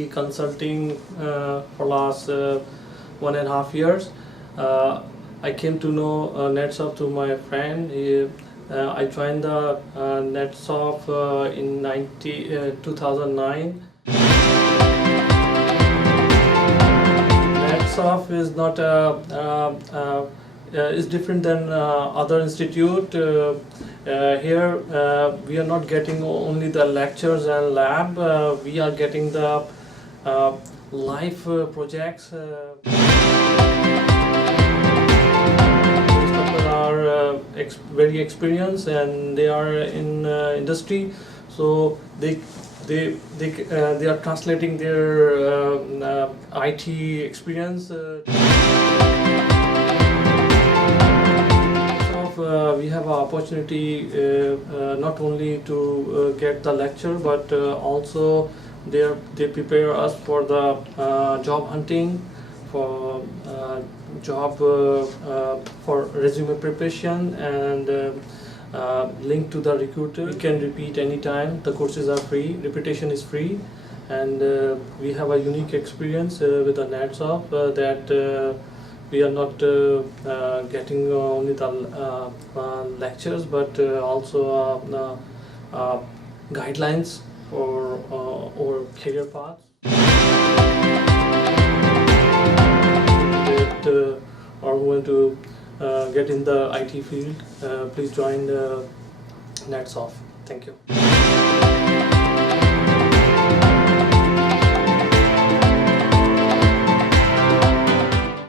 IT consulting for last 1.5 years. I came to know NetSoft through my friend. I joined the NetSoft in 2009. NetSoft is not is different than other institute. Here we are not getting only the lectures and lab. We are getting the live projects. Are very experienced and they are in industry, so they are translating their IT experience. So we have an opportunity not only to get the lecture, but also they prepare us for the job hunting, for job for resume preparation, and link to the recruiter. We can repeat anytime. The courses are free, repetition is free, and we have a unique experience with the NetSoft that we are not getting only the lectures, but also guidelines for our career paths. Are going to get in the IT field, please join NetSoft. Thank you.